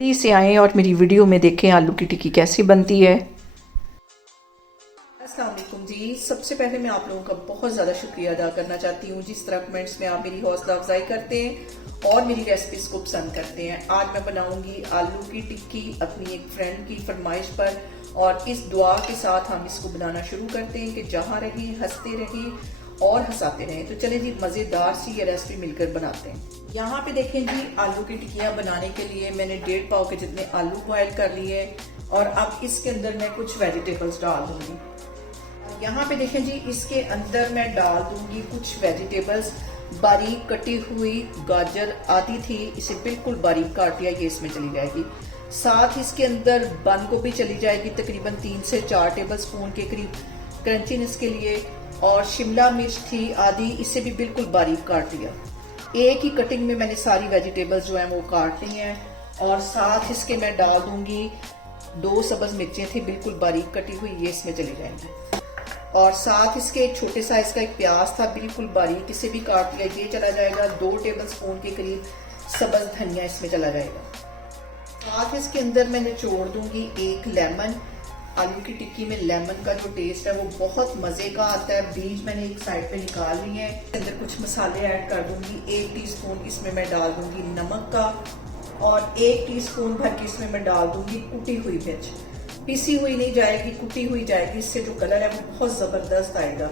जल्दी से आएँ और मेरी वीडियो में देखें आलू की टिक्की कैसी बनती है। अस्सलाम वालेकुम जी। सबसे पहले मैं आप लोगों का बहुत ज़्यादा शुक्रिया अदा करना चाहती हूँ जिस तरह कमेंट्स में आप मेरी हौसला अफजाई करते हैं और मेरी रेसिपीज को पसंद करते हैं। आज मैं बनाऊंगी आलू की टिक्की अपनी एक फ्रेंड की फरमाइश पर और इस दुआ के साथ हम इसको बनाना शुरू करते हैं कि जहाँ रही हंसते रही और हंसाते रहें। तो चलें जी, मज़ेदार सी ये रेसिपी मिलकर बनाते हैं। यहाँ पे देखें जी, आलू की टिक्कियाँ बनाने के लिए मैंने 1.5 पाव के जितने आलू बॉयल कर लिए और अब इसके अंदर मैं कुछ वेजिटेबल्स डाल दूंगी। यहाँ पे देखें जी, इसके अंदर मैं डाल दूंगी कुछ वेजिटेबल्स। बारीक कटी हुई गाजर आती थी, इसे बिल्कुल बारीक काट लिया, ये इसमें चली जाएगी। साथ इसके अंदर बंद गोभी चली जाएगी तकरीबन 3 से 4 टेबल स्पून के करीब क्रंचीनेस के लिए। और शिमला मिर्च थी आधी, इसे भी बिल्कुल बारीक काट लिया। एक ही कटिंग में मैंने सारी वेजिटेबल्स जो है वो काट ली हैं। और साथ इसके मैं डाल दूंगी 2 सब्ज मिर्चें थी बिल्कुल बारीक कटी हुई, ये इसमें चली जाएंगी। और साथ इसके एक छोटे साइज का एक प्याज था बिल्कुल बारीक, इसे भी काट लिया, ये चला जाएगा। 2 टेबल स्पून के करीब सब्ज धनिया इसमें चला जाएगा। साथ इसके अंदर मैं निचोड़ दूंगी 1 लेमन। आलू की टिक्की में लेमन का जो टेस्ट है वो बहुत मजे का आता है। बीज मैंने एक साइड पे निकाल ली है। अंदर कुछ मसाले ऐड कर दूंगी। 1 टीस्पून इसमें मैं डाल दूंगी नमक का और 1 टीस्पून भर के इसमें मैं डाल दूंगी कुटी हुई मिर्च। पिसी हुई नहीं जाएगी, कुटी हुई जाएगी, इससे जो कलर है वो बहुत जबरदस्त आएगा।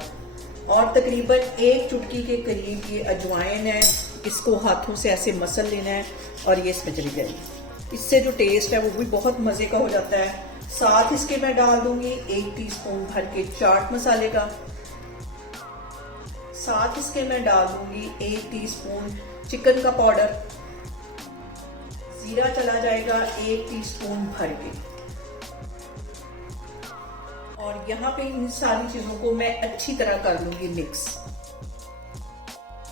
और तकरीबन 1 चुटकी के करीब ये अजवाइन है, इसको हाथों से ऐसे मसल लेना है और ये इसमें चली जाएगी। इससे जो टेस्ट है वो भी बहुत मजे का हो जाता है। साथ इसके मैं डाल दूंगी 1 टीस्पून भर के चाट मसाले का। साथ इसके मैं डाल दूंगी 1 टीस्पून चिकन का पाउडर। जीरा चला जाएगा 1 टीस्पून भर के। और यहाँ पे इन सारी चीजों को मैं अच्छी तरह कर लूंगी मिक्स।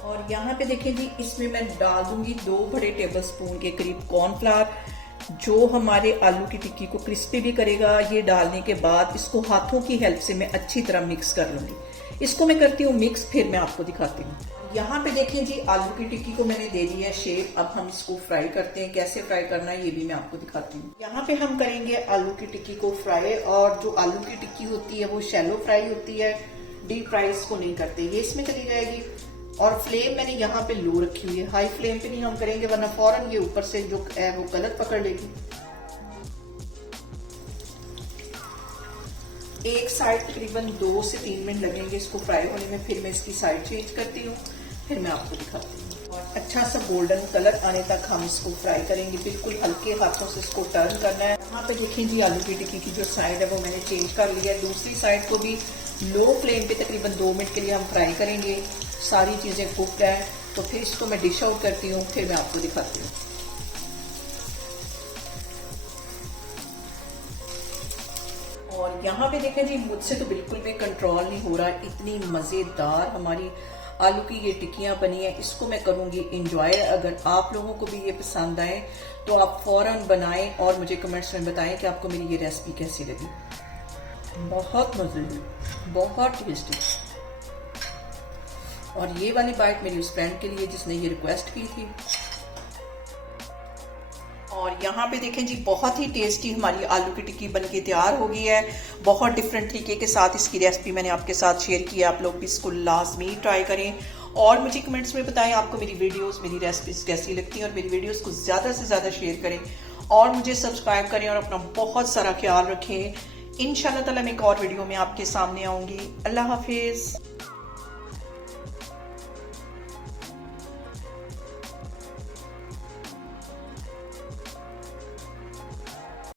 और यहाँ पे देखें जी, इसमें मैं डाल दूंगी 2 बड़े टेबल स्पून के करीब कॉर्नफ्लावर, जो हमारे आलू की टिक्की को क्रिस्पी भी करेगा। ये डालने के बाद इसको हाथों की हेल्प से मैं अच्छी तरह मिक्स कर लूंगी। इसको मैं करती हूँ मिक्स, फिर मैं आपको दिखाती हूँ। यहाँ पे देखें जी, आलू की टिक्की को मैंने दे दी है शेप। अब हम इसको फ्राई करते हैं। कैसे फ्राई करना है ये भी मैं आपको दिखाती हूँ। यहाँ पे हम करेंगे आलू की टिक्की को फ्राई। और जो आलू की टिक्की होती है वो शैलो फ्राई होती है, डीप फ्राई इसको नहीं करते। ये इसमें चली जाएगी। और फ्लेम मैंने यहाँ पे लो रखी हुई है, हाई फ्लेम पे नहीं हम करेंगे वरना फौरन ये ऊपर से जो है वो कलर पकड़ लेगी। एक साइड तकरीबन 2 से 3 मिनट लगेंगे इसको फ्राई होने में। फिर मैं इसकी साइड चेंज करती हूँ, फिर मैं आपको दिखाती हूँ। और अच्छा सा गोल्डन कलर आने तक हम इसको फ्राई करेंगे। बिल्कुल हल्के हाथों से इसको टर्न करना है। यहाँ पे देखें जी, आलू की टिक्की की जो साइड है वो मैंने चेंज कर लिया है। दूसरी साइड को भी लो फ्लेम पे तकरीबन 2 मिनट के लिए हम फ्राई करेंगे। सारी चीजें कुक है तो फिर इसको मैं डिश आउट करती हूँ, फिर मैं आपको दिखाती हूँ। और यहाँ पे देखें जी, मुझसे तो बिल्कुल भी कंट्रोल नहीं हो रहा, इतनी मजेदार हमारी आलू की ये टिक्कियां बनी है। इसको मैं करूंगी इंजॉय। अगर आप लोगों को भी ये पसंद आए तो आप फौरन बनाएं और मुझे कमेंट्स में बताएं कि आपको मेरी ये रेसिपी कैसी लगी। बहुत मजेदार, बहुत टेस्टी। और ये वाली बाइट मेरी उस फ्रेंड के लिए जिसने ये रिक्वेस्ट की थी। और यहाँ पे देखें जी, बहुत ही टेस्टी हमारी आलू की टिक्की बनके तैयार हो गई है। बहुत डिफरेंट तरीके के साथ इसकी रेसिपी मैंने आपके साथ शेयर की है। आप लोग भी इसको लाजमी ट्राई करें और मुझे कमेंट्स में बताएं आपको मेरी वीडियोस, मेरी रेसिपीज कैसी लगती हैं। और मेरी वीडियोस को ज़्यादा से ज़्यादा शेयर करें और मुझे सब्सक्राइब करें और अपना बहुत सारा ख्याल रखें। इंशाल्लाह ताला मैं एक और वीडियो में आपके सामने आऊँगी। अल्लाह हाफिज़।